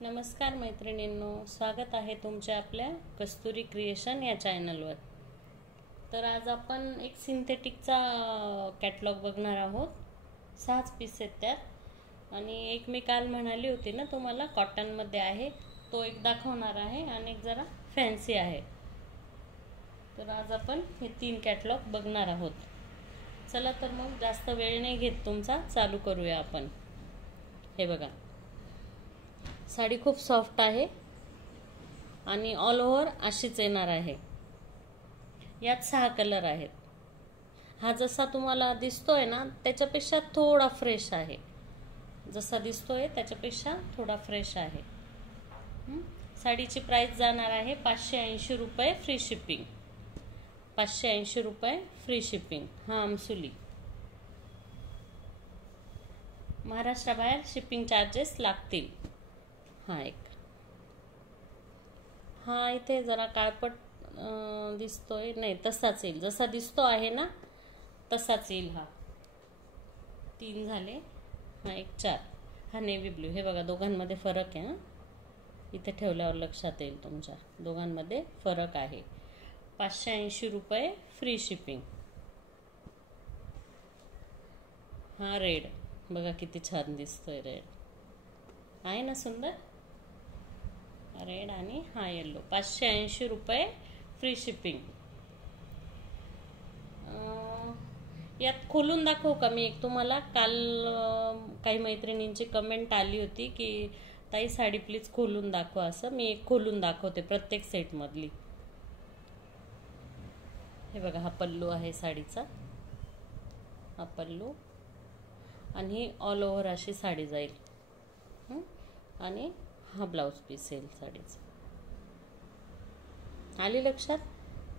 नमस्कार मैत्रिणींनो, स्वागत आहे तुमच्या आपल्या कस्तुरी क्रिएशन या चॅनलवर। तर आज आपण एक सिंथेटिकचा कॅटलॉग बघणार आहोत। 6 पीस आहेत त्यात आणि एक मी काल म्हणाली होती ना तुम्हाला कॉटनमध्ये आहे, तो एक दाखवणार आहे आणि एक जरा फॅन्सी आहे। तर आज आपण हे 3 कॅटलॉग बघणार आहोत। चला तर मग जास्त वेळ नाही घेत तुमचा, चालू करूया आपण। हे बघा, साडी खूप सॉफ्ट आहे आणि ऑल ओव्हर अशीच येणार आहे। यात 6 कलर आहेत। हा जसा तुम्हाला दिसतोय ना त्याच्यापेक्षा थोडा फ्रेश आहे, जसा दिसतोय त्याच्यापेक्षा थोडा फ्रेश आहे। साडीची प्राइस जाणार आहे 580 रुपये फ्री शिपिंग। 580 रुपये फ्री शिपिंग। हा आमसुली, महाराष्ट्राबाहेर शिपिंग चार्जेस लागतील। हा इथे जरा काळपट दिसतोय, नाही तसाच येईल, जसा दिसतो आहे ना तसाच येईल। हा 3 झाले, हा एक 4, हा नेव्ही ब्लू। हे बघा दोघांमध्ये फरक आहे, इथे ठेवल्यावर लक्षात येईल तुमच्या, दोघांमध्ये फरक आहे। 580 रुपये फ्री शिपिंग। हा रेड बघा किती छान दिसतोय, रेड आहे ना सुंदर, रेड आणि हा येलो। 580 रुपये फ्री शिपिंग। यात खोलून दाखवू का मी एक तुम्हाला? काल काही मैत्रिणींची कमेंट आली होती की ताई साडी प्लीज खोलून दाखवा, असं मी एक खोलून दाखवते प्रत्येक सेट मधली। हे बघा, हा पल्लू आहे साडीचा, हा पल्लू आणि ऑल ओव्हर अशी साडी जाईल आणि हा ब्लाउज पीस येईल साडीचा। आली लक्षात?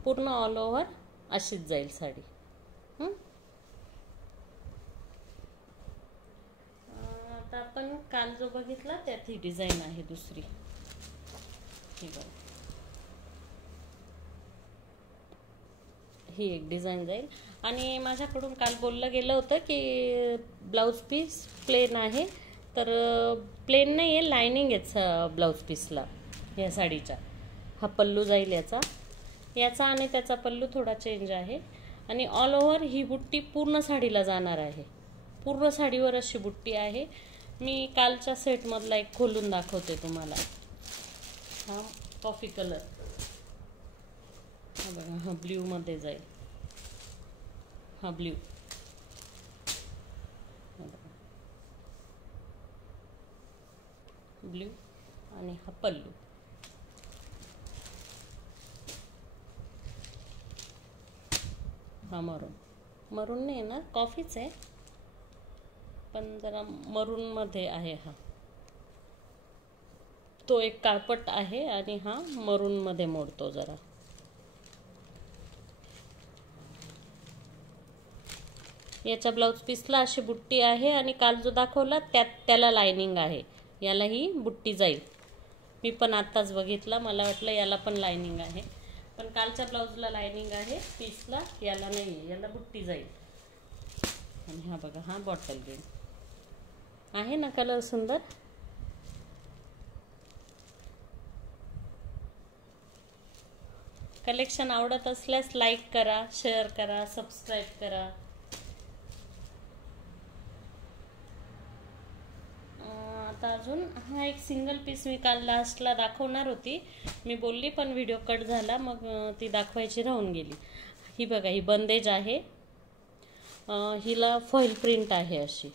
पूर्ण ऑल ओव्हर अशीच जाईल साडी। आता आपण काल जो बघितला त्यात ही डिझाईन आहे दुसरी। ही बघा, ही एक डिझाईन जाईल। आणि माझ्याकडून काल बोललं गेलं होतं की ब्लाउज पीस प्लेन आहे, तर प्लेन नाही आहे, लाइनिंग आहे ब्लाउज पीसला या साडीच्या। हा पल्लू जाईल याचा आणि त्याचा पल्लू थोडा चेंज आहे। आणि ऑल ओव्हर ही बुट्टी पूर्ण साडीला जाणार आहे, पूर्ण साडीवर अशी बुट्टी आहे। मी कालच्या सेटमधला एक खोलून दाखवते तुम्हाला। हा कॉफी कलर, हा बघा, हा ब्ल्यू मध्ये जाईल, हा ब्ल्यू, ब्ल्यू आणि हा पल्लू। हा मरून, मरून नाही ना, कॉफीच आहे पण जरा मरून मध्ये आहे। हा तो एक काळपट आहे आणि हा मरून मध्ये मोडतो जरा। याच्या ब्लाउज पीसला अशी बुट्टी आहे आणि काल जो दाखवला त्याला लाइनिंग आहे, याला ही बुट्टी जाईल। मी पण आत्ताच बघितला, मला वाटलं याला पण लाइनिंग आहे, पण कालच्या ब्लाउजला लाइनिंग आहे पीसला, याला नाही, याला बुट्टी जाईल। आणि हा बघा, हा बॉटल ग्रीन आहे ना, कलर सुंदर। कलेक्शन आवडत असल्यास लाईक करा, शेअर करा, सबस्क्राईब करा। आता अजून हा एक सिंगल पीस मी काल लास्टला दाखवणार होती, मी बोलली पण व्हिडिओ कट झाला, मग ती दाखवायची राहून गेली। ही बघा, ही बंदेज आहे, हिला फॉईल प्रिंट आहे अशी,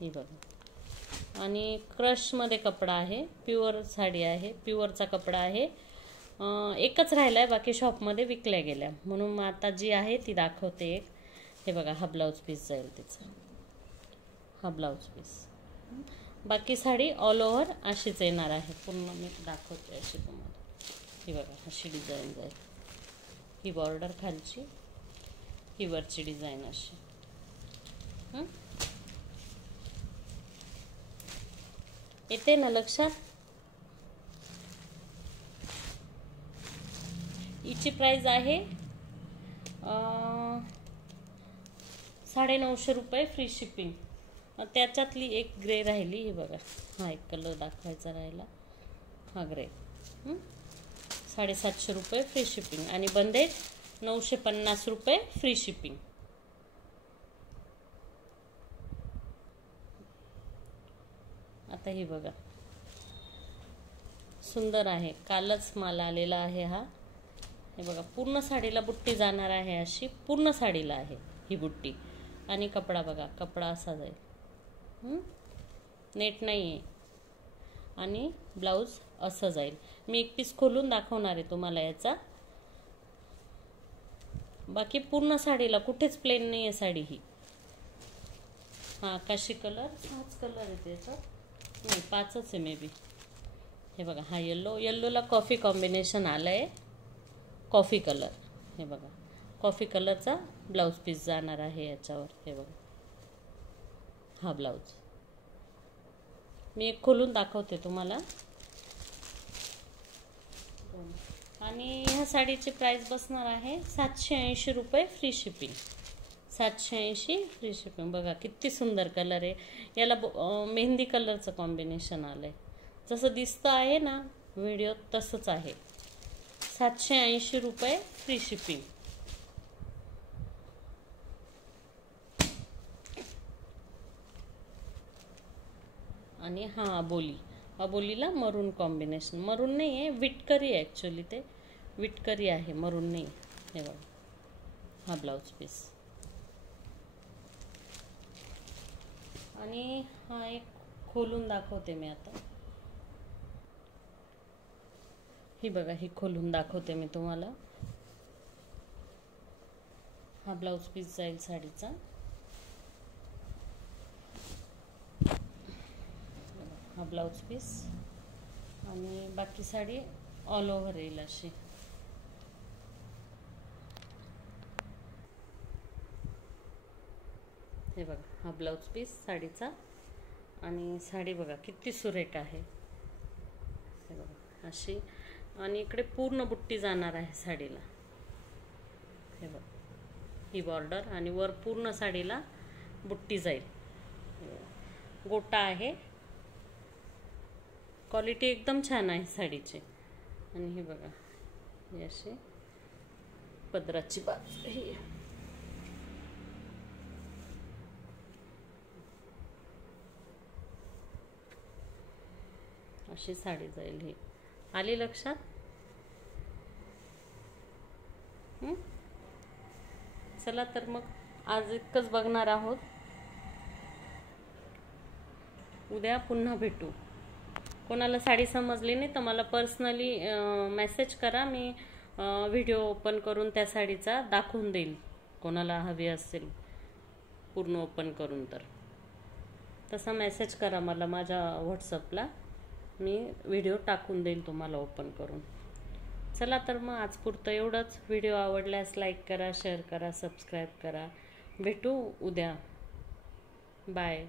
ही बघा। आणि क्रशमध्ये कपडा आहे, प्युअर साडी आहे, प्युअरचा कपडा आहे। एकच राहिला आहे, बाकी शॉपमध्ये विकल्या गेल्या, म्हणून मग आता जी आहे ती दाखवते एक। हे बघा, हा ब्लाउज पीस जाईल तिचा, हा ब्लाउज पीस। बाकी साडी ऑल ओव्हर अशीच येणार आहे, पूर्ण मी दाखवते अशी तुम्हाला। ही बघा, अशी डिझाईन जाईल, ही बॉर्डर खालची, ही वरची डिझाईन अशी। येते ना लक्षात? हिची प्राइस आहे 950 रुपये फ्री शिपिंग। त्याच्यातली एक ग्रे राहिली, ही बघा. हा एक कलर दाखवायचा राहिला, हा ग्रे. 750 रुपये फ्री शिपिंग आणि बंदेज 950 रुपये फ्री शिपिंग. आता ही बघा, सुंदर आहे, कालच माल आलेला आहे हा. हे बघा, पूर्ण साडीला बुट्टी जाणार आहे, अशी पूर्ण साडीला आहे ही बुट्टी. आणि कपडा बघा, कपडा असा जाईल, नेट नाही आहे. आणि ब्लाऊज असं जाईल. मी एक पीस खोलून दाखवणार आहे तुम्हाला याचा. बाकी पूर्ण साडीला कुठेच प्लेन नाही आहे साडी ही. हा आकाशी कलर, 5 कलर आहे त्याचा, नाही 5च आहे मे बी. हे बघा, हा येल्लोला कॉफी कॉम्बिनेशन आलं आहे, कॉफी कलर. हे बघा, कॉफी कलरचा ब्लाऊज पीस जाणार आहे याच्यावर. हे बघा, हा ब्लाऊज मी एक खोलून दाखवते तुम्हाला. आणि ह्या साडीची प्राइस बसणार आहे 780 रुपये फ्री शिपिंग. 780 free shipping. बघा किती सुंदर कलर आहे. याला मेहंदी कलरचं कॉम्बिनेशन आलं आहे. जसं दिसतं आहे ना व्हिडिओत तसंच आहे. 780 रुपये फ्री शिपिंग. आणि हा अबोलीला मरून कॉम्बिनेशन. मरून नाही आहे, विटकरी आहे ॲक्च्युली, ते विटकरी आहे, मरून नाही. हे बघा, हा ब्लाऊज पीस. आणि हा एक खोलून दाखवते मी आता. ही बघा, ही खोलून दाखवते मी तुम्हाला. हा ब्लाऊज पीस जाईल साडीचा. हा ब्लाऊज पीस आणि बाकी साडी ऑल ओव्हर येईल अशी. हे बघा, हा ब्लाऊज पीस साडीचा. आणि साडी बघा किती सुरेख आहे. हे बघा अशी. आणि इकडे पूर्ण बुट्टी जाणार आहे साडीला. हे बघा, ही बॉर्डर आणि वर पूर्ण साडीला बुट्टी जाईल. गोटा आहे, क्वालिटी एकदम छान आहे साडीची. आणि हे बघा, ही अशी पदराची बाजू ही. अशी साडी जाईल ही. आली लक्षात? चला तर मग आज इतकंच बघणार आहोत. उद्या पुन्हा भेटू. कोणाला साडी समजली नाही तर मला पर्सनली मेसेज करा. मी व्हिडिओ ओपन करून त्या साडीचा दाखवून देईल. कोणाला हवी असेल पूर्ण ओपन करून तर तसा मेसेज करा मला माझ्या व्हॉट्सअपला. मी व्हिडिओ टाकून देईल तुम्हाला ओपन करून. चला तर मग आज पुरतं एवढंच. व्हिडिओ आवडल्यास लाईक करा, शेअर करा, सबस्क्राईब करा. भेटू उद्या. बाय.